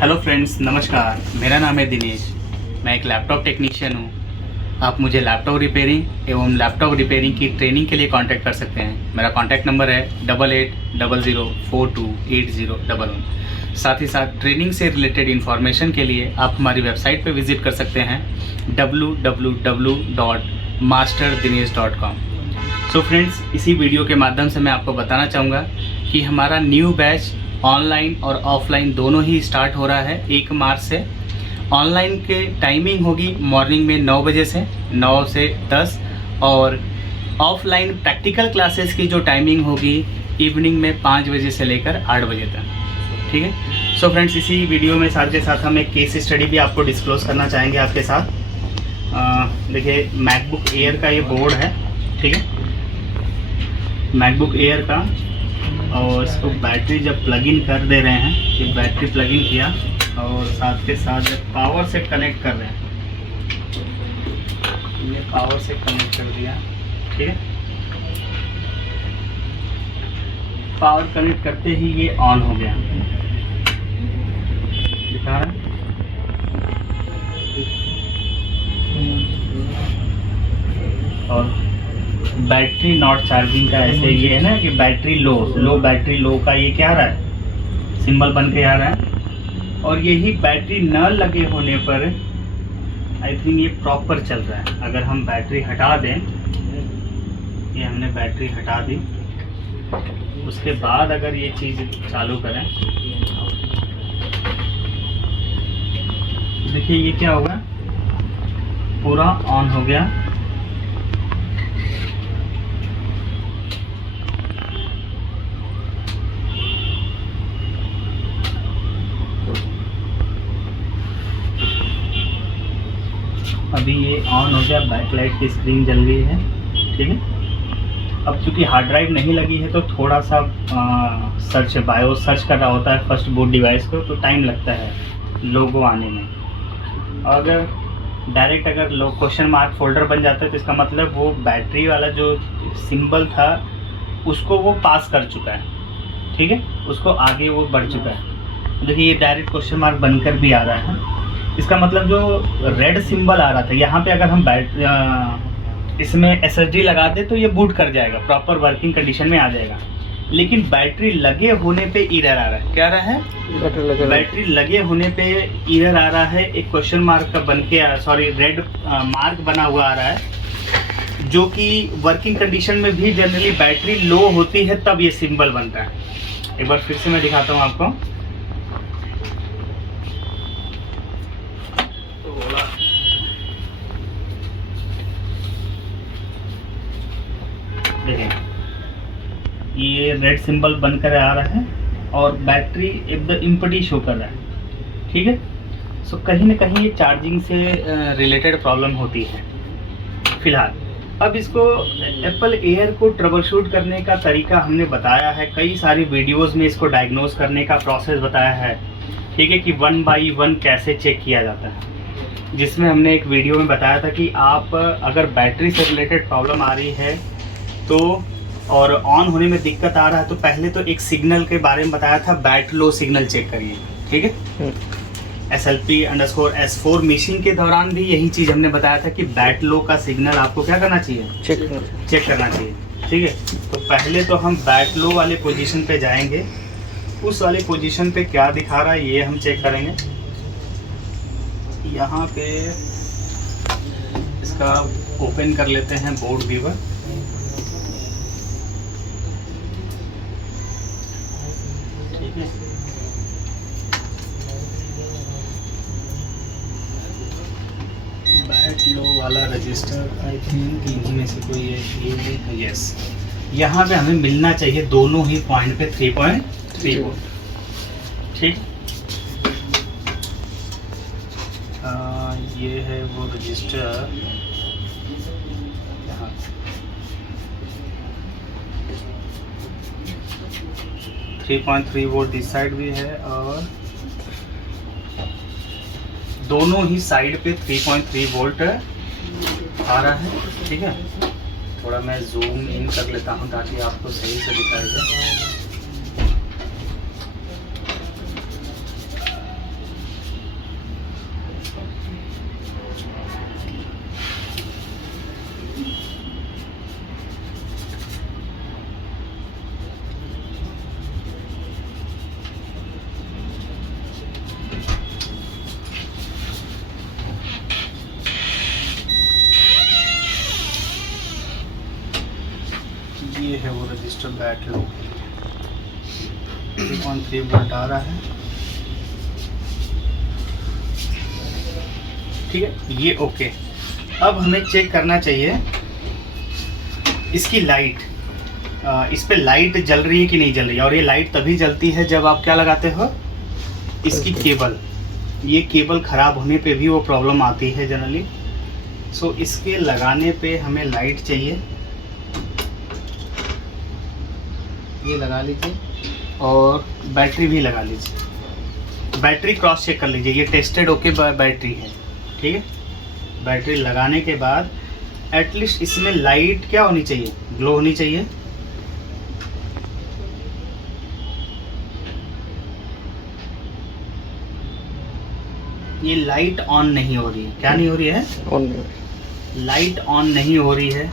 Hello friends, नमस्कार। मेरा नाम है दिनेश। मैं एक लैपटॉप टेक्नीशियन हूँ। आप मुझे लैपटॉप रिपेयरिंग एवं लैपटॉप रिपेयरिंग की ट्रेनिंग के लिए कांटेक्ट कर सकते हैं। मेरा कांटेक्ट नंबर है 8800428011। साथ ही साथ ट्रेनिंग से रिलेटेड इन्फॉर्मेशन के लिए आप हमारी वेबसाइट पर विज़िट कर सकते हैं www.masterdinesh.com। सो फ्रेंड्स, इसी वीडियो के माध्यम से मैं आपको बताना चाहूँगा कि हमारा न्यू बैच ऑनलाइन और ऑफलाइन दोनों ही स्टार्ट हो रहा है 1 मार्च से। ऑनलाइन के टाइमिंग होगी मॉर्निंग में 9 बजे से 9 से 10, और ऑफलाइन प्रैक्टिकल क्लासेस की जो टाइमिंग होगी इवनिंग में 5 बजे से लेकर 8 बजे तक। ठीक है। सो फ्रेंड्स, इसी वीडियो में साथ के साथ हम एक केस स्टडी भी आपको डिस्क्लोज करना चाहेंगे आपके साथ। देखिए, मैकबुक एयर का ये बोर्ड है। ठीक है, मैकबुक एयर का। और इसको बैटरी जब प्लग इन कर दे रहे हैं, ये बैटरी प्लग इन किया और साथ के साथ पावर से कनेक्ट कर रहे हैं। ये पावर से कनेक्ट कर दिया। ठीक है, पावर कनेक्ट करते ही ये ऑन हो गया। दिखा रहा है। और बैटरी नॉट चार्जिंग का ऐसे ये है ना कि बैटरी लो बैटरी लो का ये क्या आ रहा है, सिंबल बन के आ रहा है। और यही बैटरी न लगे होने पर आई थिंक ये प्रॉपर चल रहा है। अगर हम बैटरी हटा दें, ये हमने बैटरी हटा दी, उसके बाद अगर ये चीज़ चालू करें, देखिए ये क्या होगा, पूरा ऑन हो गया। अभी ये ऑन हो गया, बैक लाइट की स्क्रीन जल गई है। ठीक है। अब चूंकि हार्ड ड्राइव नहीं लगी है तो थोड़ा सा सर्च बायो सर्च कर रहा होता है फर्स्ट बूट डिवाइस को, तो टाइम लगता है लोगो आने में। और अगर डायरेक्ट अगर लो क्वेश्चन मार्क फोल्डर बन जाता है तो इसका मतलब वो बैटरी वाला जो सिंबल था उसको वो पास कर चुका है। ठीक है, उसको आगे वो बढ़ चुका है। देखिए, ये डायरेक्ट क्वेश्चन मार्क बनकर भी आ रहा है। इसका मतलब जो रेड सिंबल आ रहा था यहाँ पे, अगर हम इसमें SSD लगा दे तो ये बूट कर जाएगा, प्रॉपर वर्किंग कंडीशन में आ जाएगा। लेकिन बैटरी लगे होने पे एरर आ रहा है। क्या आ रहा है? बैटरी लगे होने पे एरर आ रहा है। एक क्वेश्चन मार्क का बन के रेड मार्क बना हुआ आ रहा है, जो कि वर्किंग कंडीशन में भी जनरली बैटरी लो होती है तब ये सिंबल बनता है। एक बार फिर से मैं दिखाता हूँ आपको। देखें, ये रेड सिंबल बनकर आ रहा है और बैटरी एकदम इम्पटी शो कर रहा है। ठीक है। सो कहीं ना कहीं ये चार्जिंग से रिलेटेड प्रॉब्लम होती है फिलहाल। अब इसको एप्पल एयर को ट्रबल शूट करने का तरीका हमने बताया है, कई सारी वीडियोस में इसको डायग्नोज करने का प्रोसेस बताया है। ठीक है, कि 1 बाई 1 कैसे चेक किया जाता है, जिसमें हमने एक वीडियो में बताया था कि आप अगर बैटरी से रिलेटेड प्रॉब्लम आ रही है तो और ऑन होने में दिक्कत आ रहा है तो पहले तो एक सिग्नल के बारे में बताया था, बैट लो सिग्नल चेक करिए। ठीक है, SLP_S4 मिशिंग के दौरान भी यही चीज़ हमने बताया था कि बैट लो का सिग्नल आपको क्या करना चाहिए, चेक करना चाहिए। ठीक है, तो पहले तो हम बैट लो वाले पोजीशन पे जाएंगे, उस वाले पोजीशन पे क्या दिखा रहा है ये हम चेक करेंगे। यहाँ पे इसका ओपन कर लेते हैं बोर्ड व्यूवर। ठीक है, बैट लो वाला रजिस्टर आई थिंक इन्हीं में से कोई है। यस, यहाँ पे हमें मिलना चाहिए दोनों ही पॉइंट पे 3.3 वोल्ट। ठीक, ये है वो रजिस्टर। यहाँ 3.3 वोल्ट इस साइड भी है और दोनों ही साइड पे 3.3 वोल्ट आ रहा है। ठीक है, थोड़ा मैं जूम इन कर लेता हूँ ताकि आपको सही से दिखाई दे। जस्ट बैटरी 3.3 वोल्ट आ रहा है। ठीक है, ये ओके। अब हमें चेक करना चाहिए इसकी लाइट, इस पे लाइट जल रही है कि नहीं जल रही है। और ये लाइट तभी जलती है जब आप क्या लगाते हो, इसकी केबल, ये केबल ख़राब होने पे भी वो प्रॉब्लम आती है जनरली। सो इसके लगाने पे हमें लाइट चाहिए, ये लगा लीजिए और बैटरी भी लगा लीजिए। बैटरी क्रॉस चेक कर लीजिए, ये टेस्टेड ओके बैटरी है। ठीक है, बैटरी लगाने के बाद एटलीस्ट इसमें लाइट क्या होनी चाहिए, ग्लो होनी चाहिए। ये लाइट ऑन नहीं हो रही है, क्या नहीं हो रही है, ऑन, लाइट ऑन नहीं हो रही है।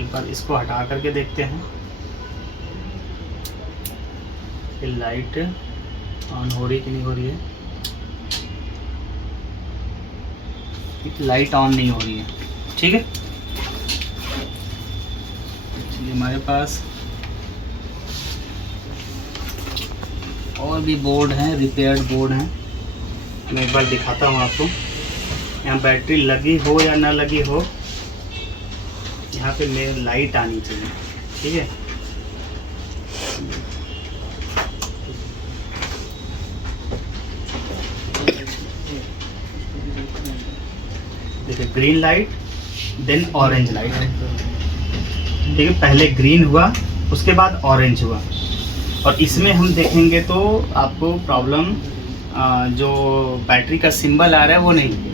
एक बार इसको हटा करके देखते हैं कि लाइट ऑन हो रही कि नहीं हो रही है। लाइट ऑन नहीं हो रही है। ठीक है, चलिए हमारे पास और भी बोर्ड हैं, रिपेयर्ड बोर्ड हैं। मैं एक बार दिखाता हूँ आपको। यहाँ बैटरी लगी हो या ना लगी हो, यहाँ पे मेरे लाइट आनी चाहिए। ठीक है, देखिए green light then orange light. ठीक है, पहले ग्रीन हुआ उसके बाद ऑरेंज हुआ। और इसमें हम देखेंगे तो आपको प्रॉब्लम जो बैटरी का सिंबल आ रहा है वो नहीं,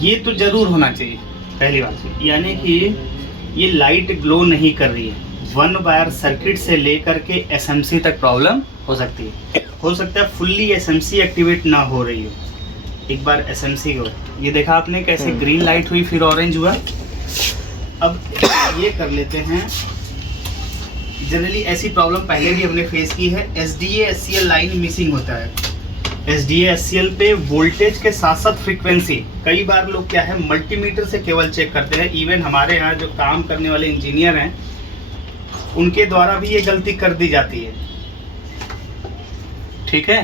ये तो ज़रूर होना चाहिए पहली बात। यानी कि ये लाइट ग्लो नहीं कर रही है। वन वायर सर्किट से लेकर के एसएमसी तक प्रॉब्लम हो सकती है। हो सकता है फुल्ली एसएमसी एक्टिवेट ना हो रही हो। एक बार एसएमसी को, ये देखा आपने कैसे ग्रीन लाइट हुई फिर ऑरेंज हुआ। अब ये कर लेते हैं, जनरली ऐसी प्रॉब्लम पहले भी हमने फेस की है। SDA SCL लाइन मिसिंग होता है। SDA SCL पे वोल्टेज के साथ साथ फ्रीक्वेंसी, कई बार लोग क्या है मल्टीमीटर से केवल चेक करते हैं। इवन हमारे यहाँ जो काम करने वाले इंजीनियर हैं उनके द्वारा भी ये गलती कर दी जाती है। ठीक है,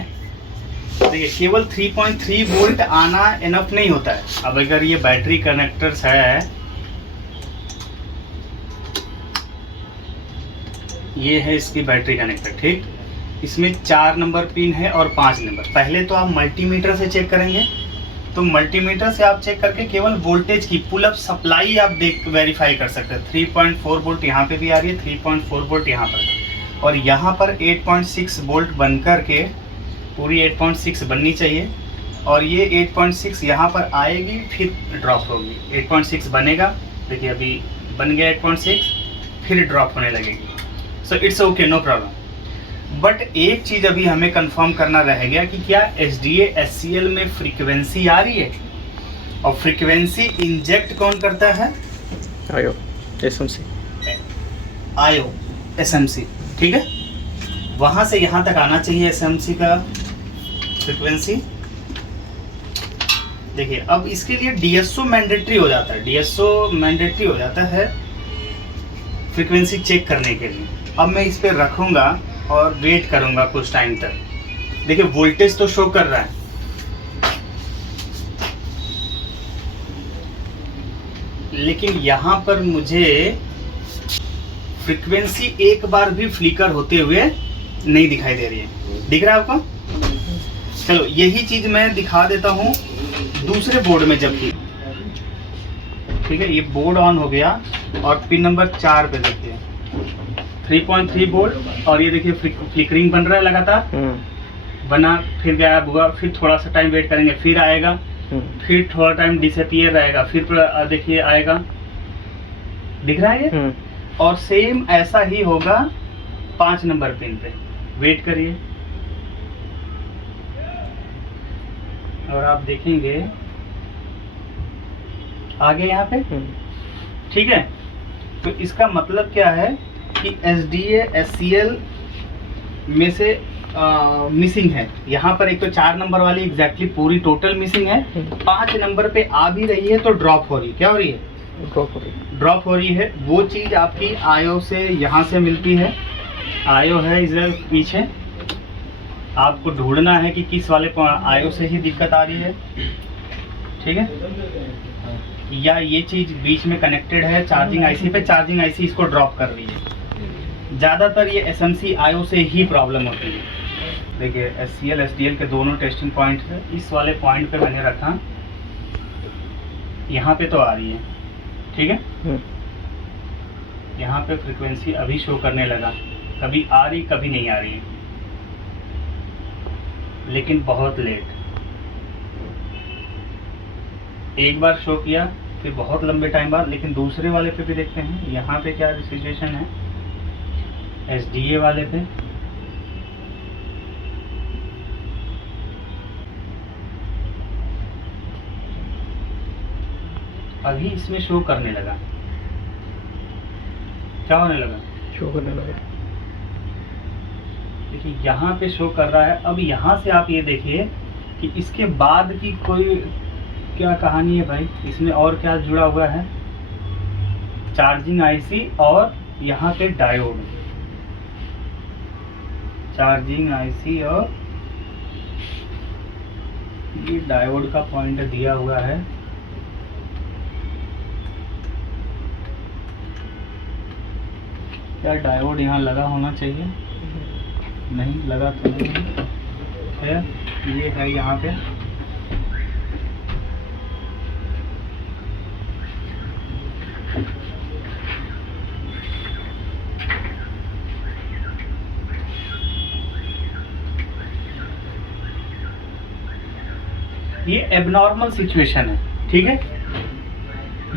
देखिए केवल 3.3 वोल्ट आना इनफ नहीं होता है। अब अगर ये बैटरी कनेक्टर्स है, ये है इसकी बैटरी कनेक्टर। ठीक, इसमें 4 नंबर पिन है और 5 नंबर। पहले तो आप मल्टीमीटर से चेक करेंगे, तो मल्टीमीटर से आप चेक करके केवल वोल्टेज की पुल अप सप्लाई आप देख वेरीफाई कर सकते हैं। 3.4 वोल्ट यहाँ पे भी आ रही है, 3.4 वोल्ट यहाँ पर, और यहाँ पर 8.6 वोल्ट बन कर के पूरी 8.6 बननी चाहिए। और ये 8.6 यहाँ पर आएगी फिर ड्रॉप होगी। 8.6 बनेगा, देखिए अभी बन गया 8.6, फिर ड्रॉप होने लगेगी। So it's okay, no problem. But एक चीज़ अभी हमें कंफर्म करना रह गया कि क्या SDA SCL में फ्रीक्वेंसी आ रही है, और फ्रीक्वेंसी इंजेक्ट कौन करता है, आयो SMC, आयो SMC। ठीक है, वहाँ से यहाँ तक आना चाहिए SMC का फ्रीक्वेंसी। देखिए अब इसके लिए DSO मैंडेटरी हो जाता है, DSO मैंडेटरी हो जाता है फ्रीक्वेंसी चेक करने के लिए। अब मैं इस पर रखूँगा और वेट करूँगा कुछ टाइम तक। देखिए वोल्टेज तो शो कर रहा है, लेकिन यहाँ पर मुझे फ्रीक्वेंसी एक बार भी फ्लिकर होते हुए नहीं दिखाई दे रही है। दिख रहा है आपको? चलो यही चीज़ मैं दिखा देता हूँ दूसरे बोर्ड में। जबकि ठीक है, ये बोर्ड ऑन हो गया और पिन नंबर 4 पे देखिए 3.3 वोल्ट, और ये देखिए फ्लिकरिंग बन रहा है लगातार, बना फिर गायब हुआ, फिर थोड़ा सा टाइम वेट करेंगे फिर आएगा, फिर थोड़ा टाइम डिसअपियर रहेगा, फिर देखिए आएगा। दिख रहा है ये? और सेम ऐसा ही होगा 5 नंबर पिन पे। वेट करिए और आप देखेंगे आगे यहाँ पे। ठीक है, तो इसका मतलब क्या है कि SDA SCL में से मिसिंग है। यहाँ पर एक तो 4 नंबर वाली एग्जैक्टली पूरी टोटल मिसिंग है, 5 नंबर पे आ भी रही है तो ड्रॉप हो रही है। क्या हो रही है? ड्रॉप हो रही है, वो चीज़ आपकी आयो से यहाँ से मिलती है। आयो है इधर पीछे, आपको ढूंढना है कि किस वाले आयो से ही दिक्कत आ रही है, ठीक है। या ये चीज़ बीच में कनेक्टेड है चार्जिंग आईसी पे, चार्जिंग आईसी इसको ड्रॉप कर रही है। ज़्यादातर ये एसएमसी आयो से ही प्रॉब्लम होती है। देखिए एससीएल एसडीएल के दोनों टेस्टिंग पॉइंट है। इस वाले पॉइंट पे मैंने रखा, यहाँ पे तो आ रही है, ठीक है। यहाँ पे फ्रीक्वेंसी अभी शो करने लगा, कभी आ रही कभी नहीं आ रही है, लेकिन बहुत लेट। एक बार शो किया फिर बहुत लंबे टाइम बाद, लेकिन दूसरे वाले पे भी देखते हैं यहाँ पे क्या सिचुएशन है। एसडीए वाले पे अभी इसमें शो करने लगा, क्या होने लगा, शो करने लगा। देखिए यहाँ पे शो कर रहा है। अब यहाँ से आप ये देखिए कि इसके बाद की कोई क्या कहानी है भाई, इसमें और क्या जुड़ा हुआ है। चार्जिंग आईसी और यहाँ पे डायोड, चार्जिंग आईसी और ये डायोड का पॉइंट दिया हुआ है। क्या डायोड यहाँ लगा होना चाहिए, नहीं लगा तो नहीं है, ये है यहाँ पे। ये एबनॉर्मल सिचुएशन है, ठीक है।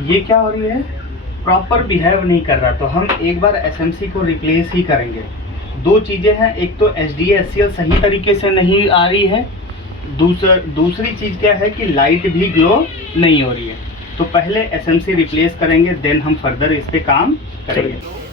ये क्या हो रही है, प्रॉपर बिहेव नहीं कर रहा, तो हम एक बार एसएमसी को रिप्लेस ही करेंगे। दो चीज़ें हैं, एक तो एचडीए एससीएल सही तरीके से नहीं आ रही है, दूसरी चीज़ क्या है कि लाइट भी ग्लो नहीं हो रही है। तो पहले एसएमसी रिप्लेस करेंगे, देन हम फर्दर इस पे काम करेंगे।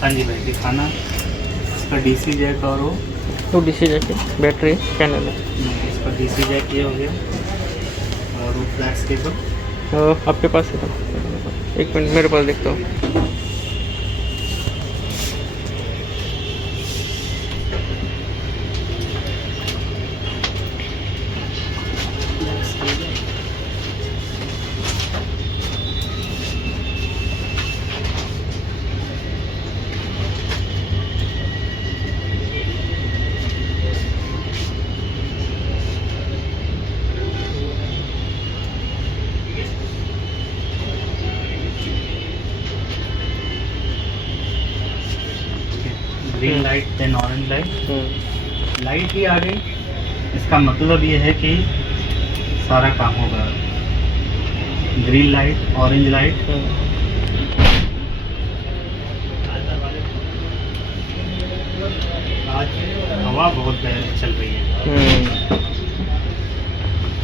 हाँ जी भाई, दिखाना इसका डीसी जैक और वो तो डीसी जैक बैटरी कैनल है, इसका डीसी जैक ये हो गया और वो फ्लैश केबल तो आपके पास है। तो एक मिनट मेरे पास देखता हूँ। Green light then orange light, light ही आ गई, इसका मतलब ये है कि सारा काम होगा। ग्रीन लाइट ऑरेंज लाइट, आज हवा बहुत तेज चल रही है,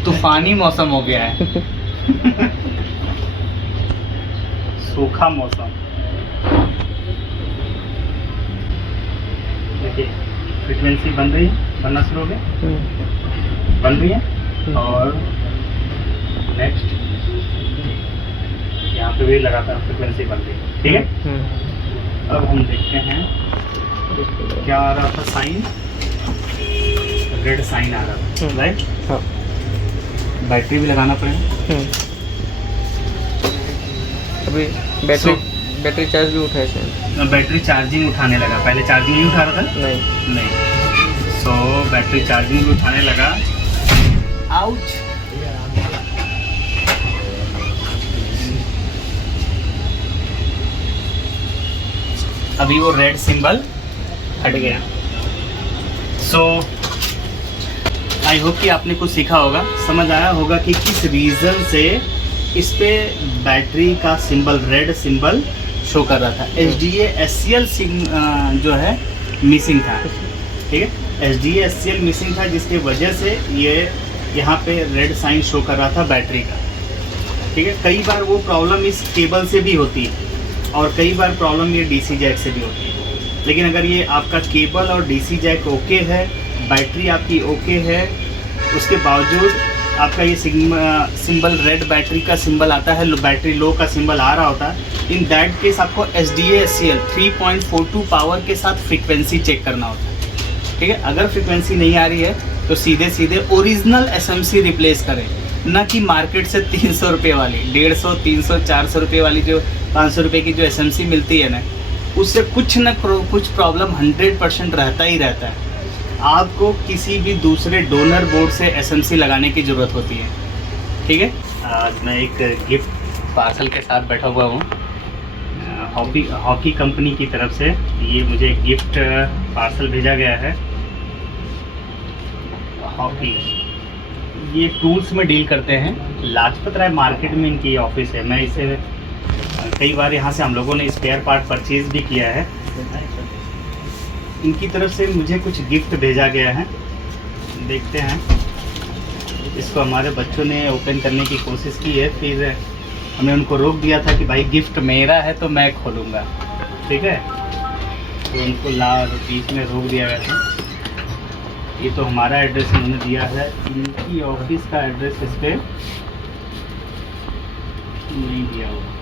तूफानी मौसम हो गया है। सूखा मौसम। देखिए फ्रीक्वेंसी बन रही है, बनना शुरू हो गया, बन रही है और नेक्स्ट यहाँ पे भी लगातार फ्रिक्वेंसी बन गई, ठीक है। अब हम देखते हैं क्या आ रहा था, साइन, रेड साइन आ रहा था, राइट। हाँ। बैटरी भी लगाना पड़ेगा। अभी बैटरी चार्ज भी उठाए थे। बैटरी चार्जिंग उठाने लगा, पहले चार्जिंग नहीं उठा रहा था। नहीं। सो बैटरी चार्जिंग भी उठाने लगा। आउच। अभी वो रेड सिंबल हट गया। सो आई होप कि आपने कुछ सीखा होगा, समझ आया होगा कि किस रीज़न से इस पे बैटरी का सिंबल, रेड सिंबल शो कर रहा था। HDA-SCL जो है मिसिंग था, ठीक है। HDA-SCL मिसिंग था, जिसके वजह से ये यहाँ पे रेड साइन शो कर रहा था बैटरी का, ठीक है। कई बार वो प्रॉब्लम इस केबल से भी होती है और कई बार प्रॉब्लम ये DC जैक से भी होती है। लेकिन अगर ये आपका केबल और DC जैक ओके है, बैटरी आपकी ओके है, उसके बावजूद आपका ये सिंबल रेड बैटरी का सिंबल आता है, बैटरी लो का सिंबल आ रहा होता है, इन दैट केस आपको HDA-SCL 3.42 पावर के साथ फ्रीक्वेंसी चेक करना होता है, ठीक है। अगर फ्रीक्वेंसी नहीं आ रही है तो सीधे ओरिजिनल SMC रिप्लेस करें, ना कि मार्केट से 300 रुपये वाली, 150, 300, 400 रुपये वाली, जो 500 रुपये की जो SMC मिलती है ना, उससे कुछ न कुछ प्रॉब्लम 100% रहता ही रहता है। आपको किसी भी दूसरे डोनर बोर्ड से SMC लगाने की ज़रूरत होती है, ठीक है। आज मैं एक गिफ्ट पार्सल के साथ बैठा हुआ हूँ, हॉकी कंपनी की तरफ से ये मुझे गिफ्ट पार्सल भेजा गया है। हॉकी ये टूल्स में डील करते हैं, लाजपत राय मार्केट में इनकी ऑफिस है। मैं इसे कई बार यहाँ से हम लोगों ने स्पेयर पार्ट परचेज भी किया है। इनकी तरफ से मुझे कुछ गिफ्ट भेजा गया है, देखते हैं। इसको हमारे बच्चों ने ओपन करने की कोशिश की है, फिर हमने उनको रोक दिया था कि भाई गिफ्ट मेरा है तो मैं खोलूँगा, ठीक है। तो उनको बीच में रोक दिया गया था। ये तो हमारा एड्रेस उन्होंने दिया है, इनकी ऑफिस का एड्रेस इस पर नहीं दिया होगा।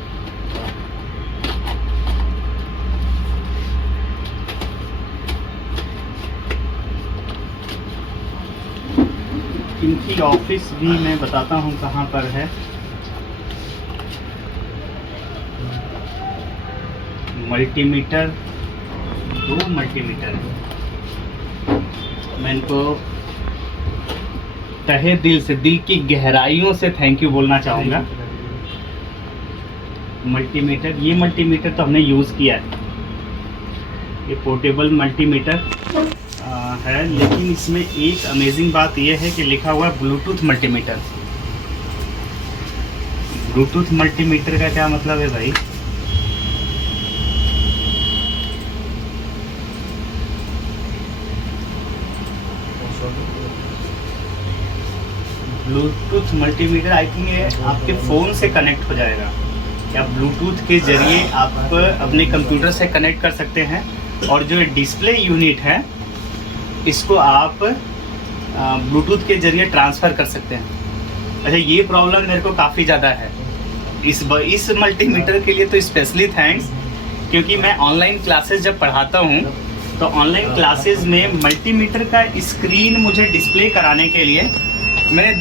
इनकी ऑफिस भी मैं बताता हूँ कहाँ पर है। Multimeter, 2 multimeter. मैं इनको तहे दिल से, दिल की गहराइयों से थैंक यू बोलना चाहूँगा। मल्टीमीटर, ये मल्टीमीटर तो हमने यूज़ किया है, ये पोर्टेबल मल्टीमीटर है, लेकिन इसमें एक अमेजिंग बात यह है कि लिखा हुआ है ब्लूटूथ मल्टीमीटर। ब्लूटूथ मल्टीमीटर का क्या मतलब है भाई? ब्लूटूथ मल्टीमीटर आई थिंक ये आपके फ़ोन से कनेक्ट हो जाएगा, या ब्लूटूथ के ज़रिए आप अपने कंप्यूटर से कनेक्ट कर सकते हैं, और जो डिस्प्ले यूनिट है इसको आप ब्लूटूथ के ज़रिए ट्रांसफ़र कर सकते हैं। अच्छा, ये प्रॉब्लम मेरे को काफ़ी ज़्यादा है इस मल्टीमीटर के लिए, तो स्पेशली थैंक्स, क्योंकि मैं ऑनलाइन क्लासेस जब पढ़ाता हूँ तो ऑनलाइन क्लासेस में मल्टीमीटर का स्क्रीन मुझे डिस्प्ले कराने के लिए मैंने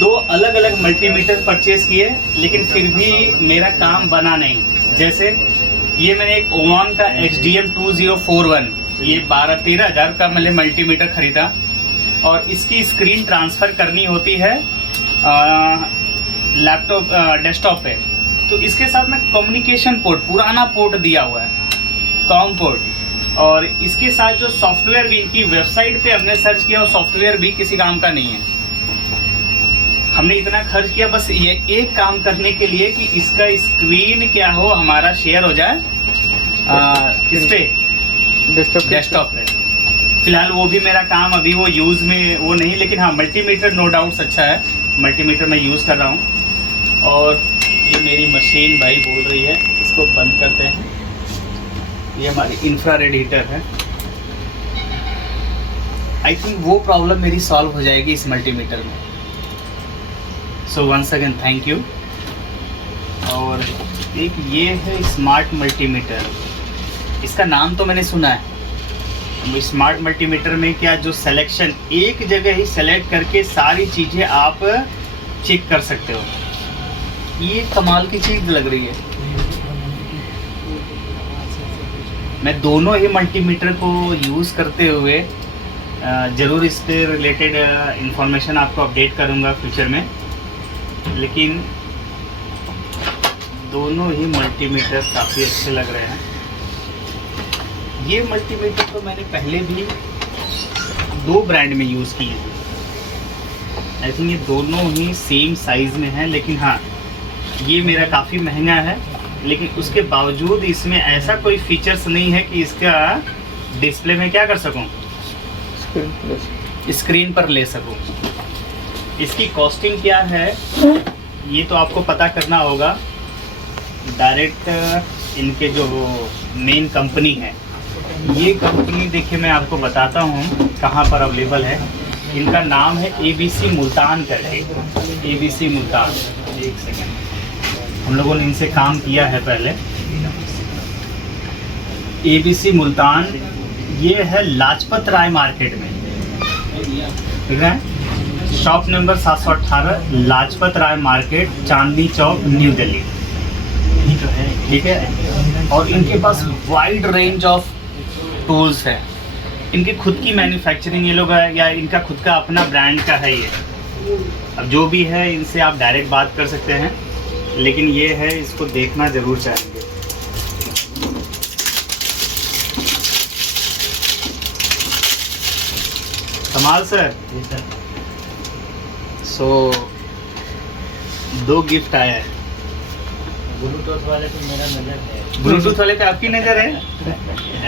2 अलग अलग मल्टीमीटर परचेज़ किए, लेकिन फिर भी मेरा काम बना नहीं। जैसे ये मैंने एक ओमान का HDM 2041, ये 12-13 हज़ार का मैंने मल्टीमीटर ख़रीदा, और इसकी स्क्रीन ट्रांसफ़र करनी होती है लैपटॉप डेस्कटॉप पे, तो इसके साथ में कम्युनिकेशन पोर्ट, पुराना पोर्ट दिया हुआ है, कॉम पोर्ट, और इसके साथ जो सॉफ्टवेयर भी, इनकी वेबसाइट पे हमने सर्च किया, और सॉफ्टवेयर भी किसी काम का नहीं है। हमने इतना खर्च किया बस ये एक काम करने के लिए कि इसका स्क्रीन क्या हो, हमारा शेयर हो जाए किस पे, डेस्कटॉप पे। फिलहाल वो भी मेरा काम अभी वो यूज़ में वो नहीं, लेकिन हाँ मल्टीमीटर नो डाउट्स अच्छा है, मल्टीमीटर मैं यूज़ कर रहा हूँ। और ये मेरी मशीन भाई बोल रही है, इसको बंद करते हैं। ये हमारी इंफ्रारेड हीटर है। आई थिंक वो प्रॉब्लम मेरी सॉल्व हो जाएगी इस मल्टीमीटर में। So once again thank you. और एक ये है स्मार्ट मल्टीमीटर, इसका नाम तो मैंने सुना है। स्मार्ट मल्टीमीटर में क्या जो सिलेक्शन एक जगह ही सेलेक्ट करके सारी चीज़ें आप चेक कर सकते हो, ये कमाल की चीज़ लग रही है। मैं दोनों ही मल्टीमीटर को यूज़ करते हुए ज़रूर इस पे रिलेटेड इंफॉर्मेशन आपको अपडेट करूँगा फ्यूचर में, लेकिन दोनों ही मल्टीमीटर काफ़ी अच्छे लग रहे हैं। ये मल्टीमीटर तो मैंने पहले भी 2 ब्रांड में यूज़ किए हैं। आई थिंक ये दोनों ही सेम साइज़ में हैं, लेकिन हाँ ये मेरा काफ़ी महंगा है, लेकिन उसके बावजूद इसमें ऐसा कोई फीचर्स नहीं है कि इसका डिस्प्ले में क्या कर सकूं, स्क्रीन पर ले सकूं। इसकी कॉस्टिंग क्या है ये तो आपको पता करना होगा। डायरेक्ट इनके जो मेन कंपनी है, ये कंपनी देखिए मैं आपको बताता हूँ कहाँ पर अवेलेबल है। इनका नाम है ABC मुल्तान करके, ABC मुल्तान। एक सेकेंड, हम लोगों ने इनसे काम किया है पहले। ABC मुल्तान ये है लाजपत राय मार्केट में, ठीक है। Shop number 718 Lajpat Rai market, Chandni Chowk, new Delhi, ठीक है। और इनके पास वाइड रेंज ऑफ टूल्स है। इनकी खुद की मैन्युफैक्चरिंग ये लोग है, या इनका खुद का अपना ब्रांड का है ये। अब जो भी है इनसे आप डायरेक्ट बात कर सकते हैं, लेकिन ये है, इसको देखना ज़रूर चाहेंगे। कमाल सर। सो 2 गिफ्ट आया है। ब्लूटूथ वाले पे मेरा नज़र है। ब्लूटूथ वाले पे आपकी नज़र है?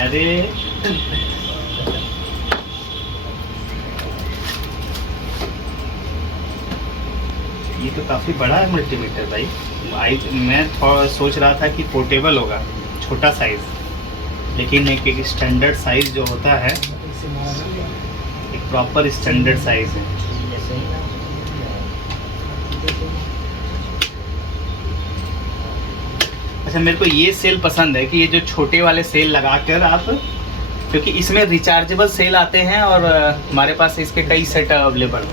अरे ये तो काफ़ी बड़ा है मल्टीमीटर भाई। मैं थोड़ा सोच रहा था कि पोर्टेबल होगा, छोटा साइज़, लेकिन एक स्टैंडर्ड साइज़ जो होता है, एक प्रॉपर स्टैंडर्ड साइज़ है। अच्छा, मेरे को ये सेल पसंद है कि ये जो छोटे वाले सेल लगाकर आप, क्योंकि इसमें रिचार्जेबल सेल आते हैं और हमारे पास इसके कई सेट अवेलेबल,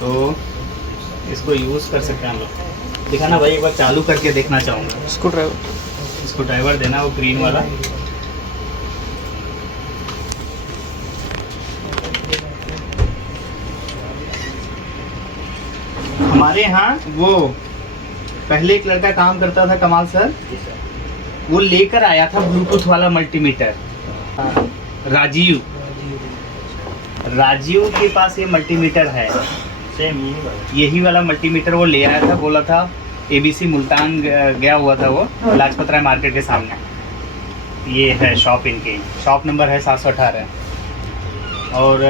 तो इसको यूज़ कर सकते हैं हम लोग। दिखाना भाई, एक बार चालू करके देखना चाहूँगा। इसको ड्राइवर देना, वो ग्रीन वाला। हमारे यहाँ वो पहले एक लड़का काम करता था, कमाल सर, वो लेकर आया था ब्लूटूथ वाला मल्टीमीटर। राजीव के पास ये मल्टीमीटर है, सेम यही वाला मल्टीमीटर वो ले आया था। बोला था ABC मुल्तान गया हुआ था वो, लाजपत राय मार्केट के सामने। ये है शॉप, इनकी शॉप नंबर है 718। और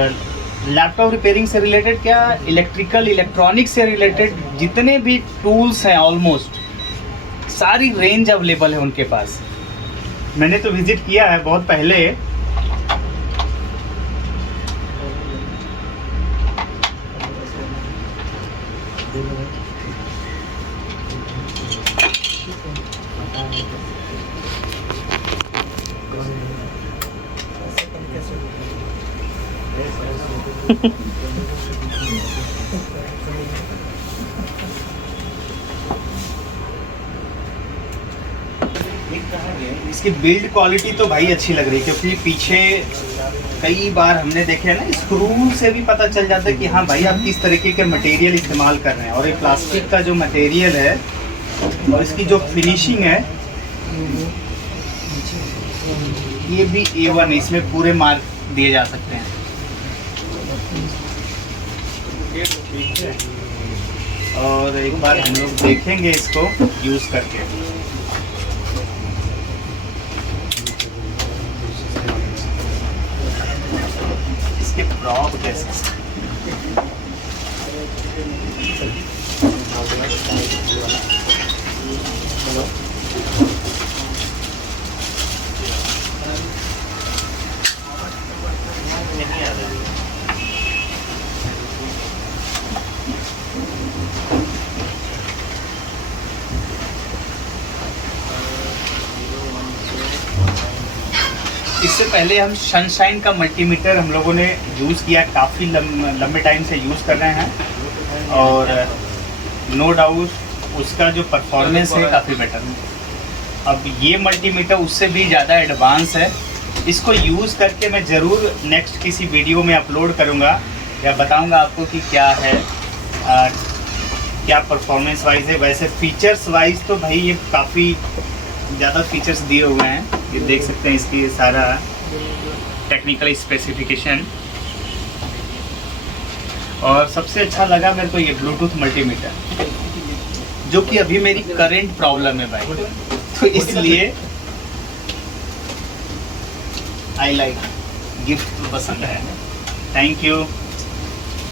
लैपटॉप रिपेयरिंग से रिलेटेड क्या, इलेक्ट्रॉनिक्स से रिलेटेड जितने भी टूल्स हैं ऑलमोस्ट सारी रेंज अवेलेबल है उनके पास। मैंने तो विज़िट किया है बहुत पहले। इसकी बिल्ड क्वालिटी तो भाई अच्छी लग रही है, क्योंकि पीछे कई बार हमने देखे हैं ना, स्क्रू से भी पता चल जाता है कि हाँ भाई आप किस तरीके के मटेरियल इस्तेमाल कर रहे हैं। और ये प्लास्टिक का जो मटेरियल है और इसकी जो फिनिशिंग है, ये भी A1 है, इसमें पूरे मार्क दिए जा सकते हैं। और एक बार हम लोग देखेंगे इसको यूज़ करके। इसके प्रॉप कैसे, इससे पहले हम सनशाइन का मल्टीमीटर हम लोगों ने यूज़ किया, काफ़ी लंबे टाइम से यूज़ कर रहे हैं और नो डाउट उसका जो परफॉर्मेंस है काफ़ी बेटर है। अब ये मल्टीमीटर उससे भी ज़्यादा एडवांस है, इसको यूज़ करके मैं ज़रूर नेक्स्ट किसी वीडियो में अपलोड करूँगा या बताऊँगा आपको कि क्या है, क्या परफॉर्मेंस वाइज है। वैसे फीचर्स वाइज तो भाई ये काफ़ी ज़्यादा फीचर्स दिए हुए हैं, ये देख सकते हैं इसकी सारा टेक्निकल स्पेसिफिकेशन। और सबसे अच्छा लगा मेरे को ये ब्लूटूथ मल्टीमीटर, जो कि अभी मेरी करंट प्रॉब्लम है भाई, तो इसलिए आई लाइक, गिफ्ट पसंद है। Thank you.